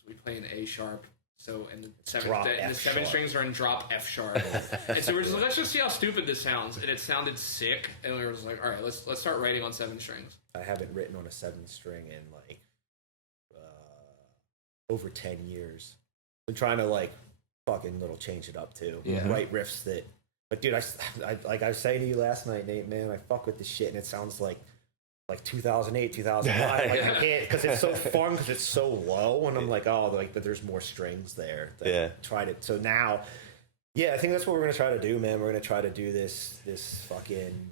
we play an A sharp. So and the 7 strings are in drop F sharp. And so we're just like, let's just see how stupid this sounds. And it sounded sick. And we were just like, all right, let's start writing on 7 strings. I haven't written on a 7 string in like over 10 years. I'm trying to like fucking little change it up too. Write riffs that. But dude, I like I was saying to you last night, Nate, man, I fuck with this shit and it sounds like 2008, 2005. Like I can't because it's so fun because it's so low, and I'm like, oh, like, but there's more strings there. Tried it. So now, I think that's what we're gonna try to do, man. We're gonna try to do this fucking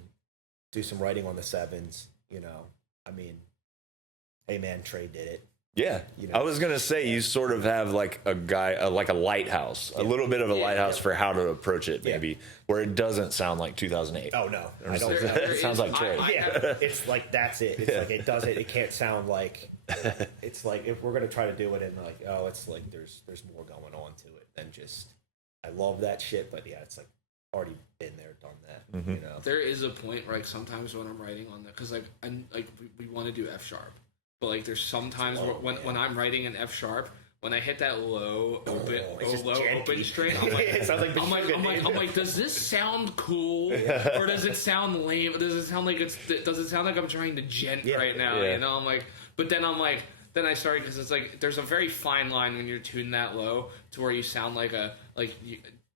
do some writing on the 7s. You know, I mean, hey man, Trey did it. Yeah, you know, I was gonna say you sort of have like a guy, like a lighthouse, a little bit of a lighthouse for how to approach it, maybe where it doesn't sound like 2008. Oh no, I don't. It sounds like Trey. It's like that's it. It's like it doesn't. It can't sound like. It's like if we're gonna try to do it and like, oh, it's like there's more going on to it than just. I love that shit, but yeah, it's like already been there, done that. You know, there is a point where like sometimes when I'm writing on that, because like we want to do F sharp. But like, there's sometimes when I'm writing an F sharp, when I hit that low open string, I'm like, does this sound cool or does it sound lame? Does it sound like I'm trying to gent right now? You know, I'm like, but then I'm like, then I started because it's like there's a very fine line when you're tuned that low to where you sound like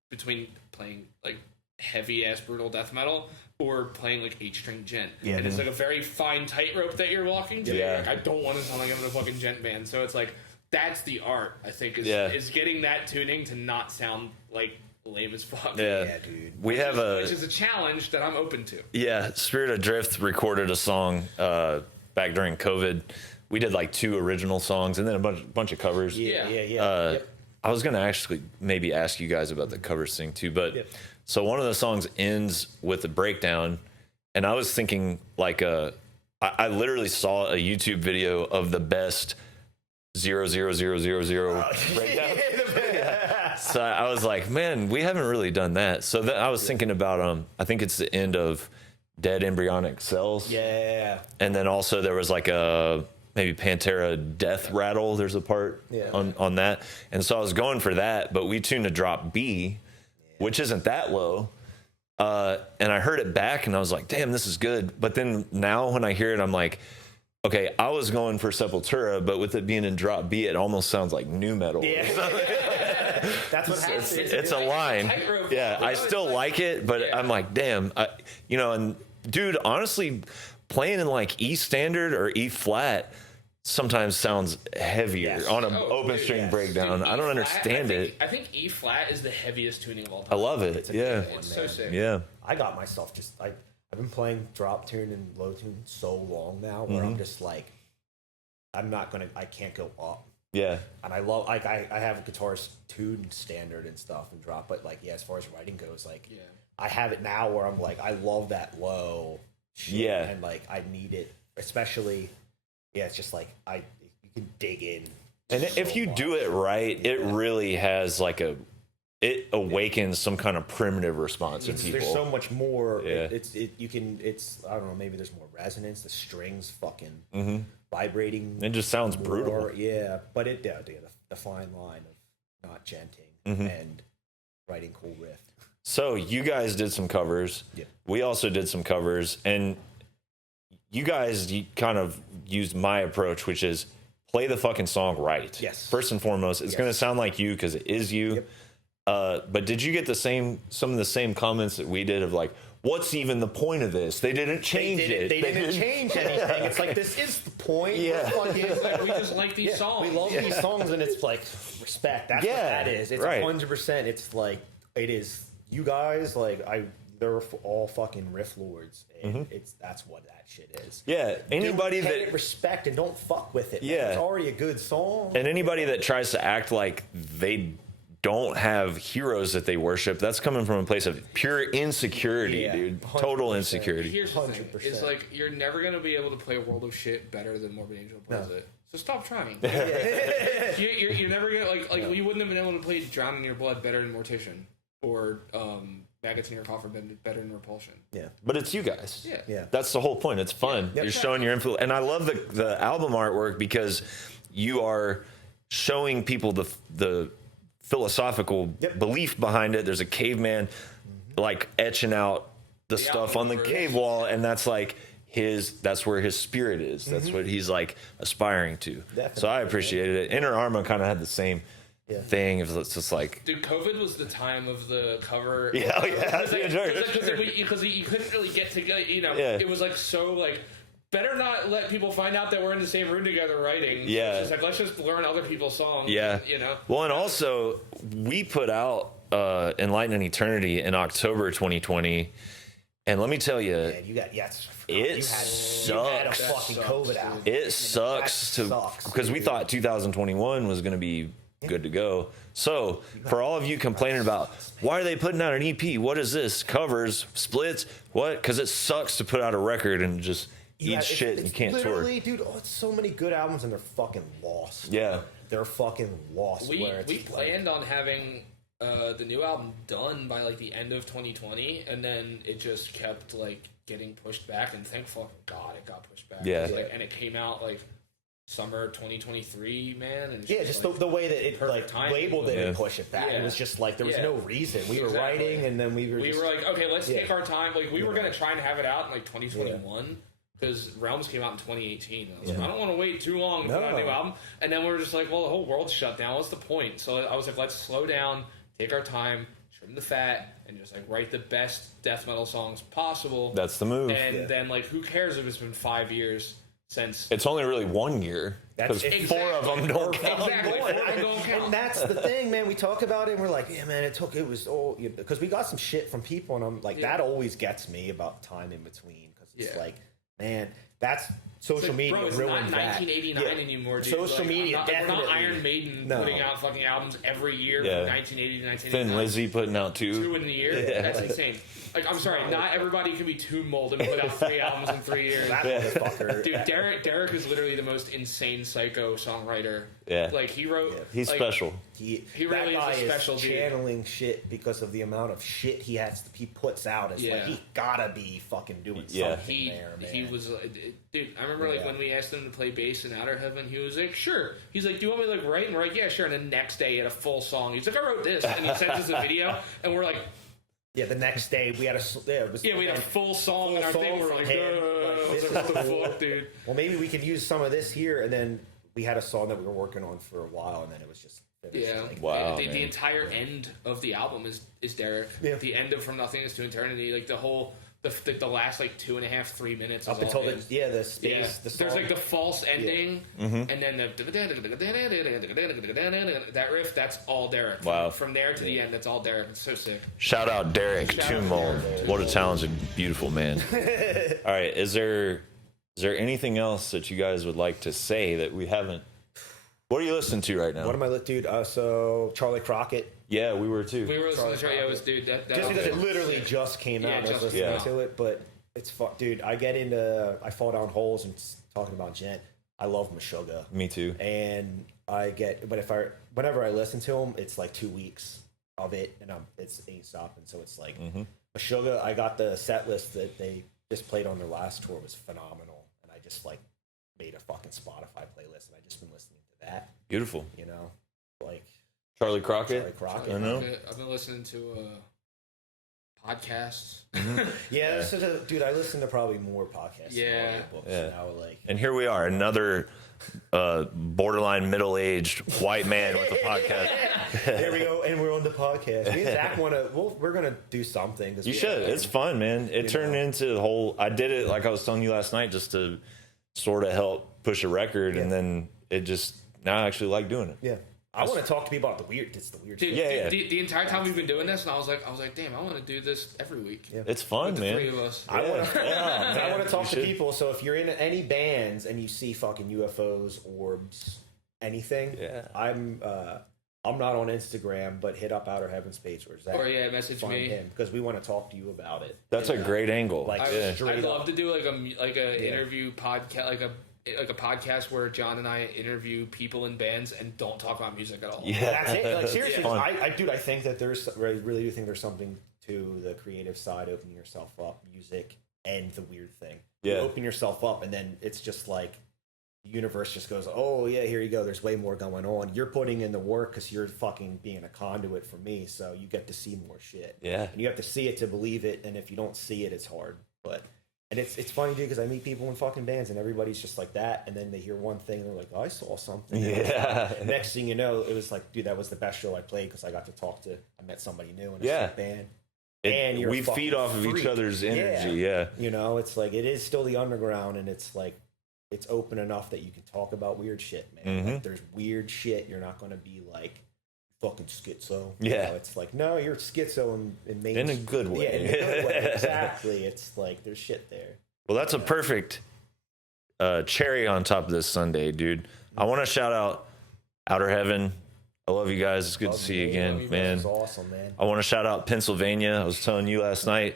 between playing like heavy ass brutal death metal or playing like 8-string gent. And it's like a very fine tightrope that you're walking to. Like, I don't want to sound like I'm in a fucking gent band. So it's like that's the art, I think, is getting that tuning to not sound like lame as fuck. Yeah, dude. Which is a challenge that I'm open to. Yeah, Spirit Adrift recorded a song back during COVID. We did like 2 original songs and then a bunch of covers. I was gonna actually maybe ask you guys about the covers thing too, but so one of the songs ends with a breakdown, and I was thinking like I literally saw a YouTube video of the best 0.0000 breakdown. So I was like, man, we haven't really done that. So then I was thinking about I think it's the end of Dead Embryonic Cells. Yeah. And then also there was like a maybe Pantera Death Rattle. There's a part on that. And so I was going for that, but we tuned to drop B, which isn't that low. And I heard it back and I was like, damn, this is good. But then now when I hear it, I'm like, okay, I was going for Sepultura, but with it being in drop B, it almost sounds like nu metal. Yeah. That's what happens. It's a line. Yeah, I still like it, but I'm like, damn, and dude, honestly, playing in like E standard or E flat sometimes sounds heavier on an open string breakdown. Dude, I don't understand it. I think E flat is the heaviest tuning of all time. I love it. It's so sick. Yeah. I got myself I've been playing drop tune and low tune so long now where I'm just like, I can't go up. Yeah. And I love, like, I have guitars tuned standard and stuff and drop, but like, as far as writing goes, like, I have it now where I'm like, I love that low shit. Yeah. And like I need it, especially. Yeah, it's just like you can dig in. And if you do it right, it really has like it awakens some kind of primitive response in people. There's so much more. Yeah. It's I don't know, maybe there's more resonance. The strings fucking vibrating. It just sounds more, brutal. Yeah, but the fine line of not genting and writing cool riff. So you guys did some covers. Yeah. We also did some covers, and you kind of used my approach, which is play the fucking song right. Yes. First and foremost, it's going to sound like you because it is you. Yep. But did you get some of the same comments that we did of like, what's even the point of this? They didn't change it. They didn't change anything. It's like, this is the point. Yeah. We just like these songs. We love these songs, and it's like respect. That's what that is. It's right. 100%. It's like it is. You guys, like they're all fucking riff lords, and that's what that shit is. Yeah. Anybody pay that it respect and don't fuck with it. Yeah. It's already a good song. and anybody that tries to act like they don't have heroes that they worship, that's coming from a place of pure insecurity, Yeah, dude. 100%. Total insecurity. Here's the thing: 100%. it's like you're never gonna be able to play World of Shit better than Morbid Angel plays it. So stop trying. You're never gonna like we wouldn't have been able to play Drown in Your Blood better than Mortician or Maggots in Your Coffin better than Repulsion. Yeah. But it's you guys. Yeah. That's the whole point. It's fun. Yep. You're showing your influence. And I love the album artwork because you are showing people the philosophical belief behind it. There's a caveman like etching out the stuff on the cave wall, and that's like that's where his spirit is. That's what he's like aspiring to. So I appreciated it. Inner Arma kind of had the same thing. It's just like, dude, COVID was the time of the cover. Yeah, Because you couldn't really get together. It was like so like. Better not let people find out that we're in the same room together writing. Yeah. It's just like, let's just learn other people's songs. Yeah. Well, and also, we put out Enlighten Eternity in October 2020. And let me tell you, Man, you had a sucks. fucking COVID album. It sucks because we thought 2021 was going to be good to go. So, for all of you complaining about, why are they putting out an EP? What is this? Covers, splits? What? Because it sucks to put out a record and just eat shit and you can't tour. Literally, dude, it's so many good albums and they're fucking lost. Yeah. They're fucking lost. We planned on having the new album done by like the end of 2020, and then it just kept like getting pushed back, and thank fucking God it got pushed back. Yeah. And it came out like summer 2023, man. And just like, the way that it like labeled it and push it back. Yeah. It was just like there was no reason. We were writing, and then we were like, okay, let's take our time. Like we were gonna try and have it out in like 2021. Because Realms came out in 2018. And I was like, I don't want to wait too long to put out a new album. And then we were just like, well, the whole world's shut down. What's the point? So I was like, let's slow down, take our time, trim the fat, and just like write the best death metal songs possible. That's the move. And then like, who cares if it's been 5 years since? It's only really 1 year. Because 4 of them don't count. Exactly. And that's the thing, man. We talk about it and we're like, yeah, man, because we got some shit from people, and I'm like, that always gets me about time in between. Because it's like, man, that's social media bro, it's ruined not that. 1989 anymore, dude. Social media definitely. We're not Iron Maiden putting out fucking albums every year from 1980 to 1989. Thin Lizzy putting out 2. 2 in the year? That's insane. Like, I'm sorry, not everybody can be Tomb Mold and put out 3 albums in 3 years. That motherfucker. Dude, Derek is literally the most insane psycho songwriter. Yeah. Like, he wrote... He's like, special. He really is a special dude. Channeling shit because of the amount of shit he puts out. It's like he gotta be fucking doing something there, man. He was... dude, I remember like when we asked him to play bass in Outer Heaven, he was like, sure. He's like, do you want me to like write? And we're like, yeah, sure. And the next day he had a full song. He's like, I wrote this. And he sent us a video. And we're like... Yeah, the next day we had we had a full song in our thing. We were like, what the fuck, dude? Well, maybe we could use some of this here, and then we had a song that we were working on for a while, and then it was just finished. Yeah. Like, wow. The entire end of the album is Derek. Yeah. The end of From Nothingness to Eternity, like the whole the last like 2.5, 3 minutes up until the space. The song. There's like the false ending, and then that riff. That's all Derek. Wow. From there to the end, that's all Derek. It's so sick. Shout out Derek, Tomb Mold. What a talented, beautiful man. All right, is there anything else that you guys would like to say that we haven't? What are you listening to right now? What am I dude? So Charlie Crockett. Yeah, we were too. We were listening to Charlie Crockett, dude. Just because it literally just came out, I was listening to it. But it's fun, dude. I fall down holes and talking about gent. I love Meshuggah. Me too. And whenever I listen to him, it's like 2 weeks of it, and it's ain't stopping. So it's like Meshuggah. I got the set list that they just played on their last tour was phenomenal, and I just like made a fucking Spotify playlist, and I just been listening to that. Beautiful. You know, like Charlie Crockett. I know. I've been listening to podcasts. Yeah, dude, I listen to probably more podcasts than audiobooks now. Like, and here we are, another borderline middle-aged white man with a podcast. There we go, and we're on the podcast. Me and Zach we're gonna do something. You should. It's fun, man. It turned into the whole. I did it like I was telling you last night, just to sort of help push a record, and then it just now I actually like doing it. Yeah. I want to talk to people about the weird Dude, shit. The entire time we've been doing this, and I was like, damn, I want to do this every week. Yeah. It's fun, man. Three of us. I want to talk to people. So if you're in any bands and you see fucking UFOs, orbs, anything, I'm not on Instagram, but hit up Outer Heavens page or Zach. Or message me because we want to talk to you about it. That's a great angle. Like, I'd love to do like a interview podcast, like a podcast where John and I interview people in bands and don't talk about music at all. Yeah, that's it. Like, seriously, I think that I really do think there's something to the creative side, opening yourself up, music, and the weird thing. Yeah. You open yourself up, and then it's just like the universe just goes, oh yeah, here you go. There's way more going on. You're putting in the work because you're fucking being a conduit for me, so you get to see more shit. Yeah. And you have to see it to believe it, and if you don't see it, it's hard. And it's funny, dude, because I meet people in fucking bands, and everybody's just like that, and then they hear one thing, and they're like, oh, I saw something. Yeah. Next thing you know, it was like, dude, that was the best show I played, because I got to I met somebody new in a band. And we feed off of each other's energy, yeah. You know, it's like, it is still the underground, and it's like, it's open enough that you can talk about weird shit, man. Like, there's weird shit, you're not going to be like, fucking schizo. Yeah. You know, it's like, no, you're schizo in a good way. Yeah, in a good way. Exactly. It's like, there's shit there. Well, that's a perfect cherry on top of this Sunday, dude. I want to shout out Outer Heaven. I love you guys. It's good to see you again, man. This is awesome, man. I want to shout out Pennsylvania. I was telling you last night,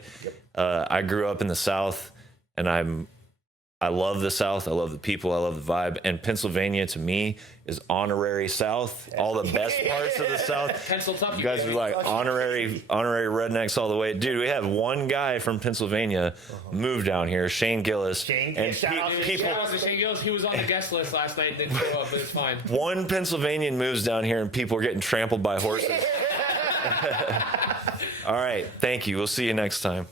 I grew up in the South, and I love the South. I love the people. I love the vibe. And Pennsylvania, to me, is honorary South. All the best parts of the South. You guys are like honorary rednecks all the way. Dude, we have one guy from Pennsylvania move down here, Shane Gillis. And shout out to Shane Gillis. He was on the guest list last night and didn't show up, but it's fine. One Pennsylvanian moves down here, and people are getting trampled by horses. All right. Thank you. We'll see you next time.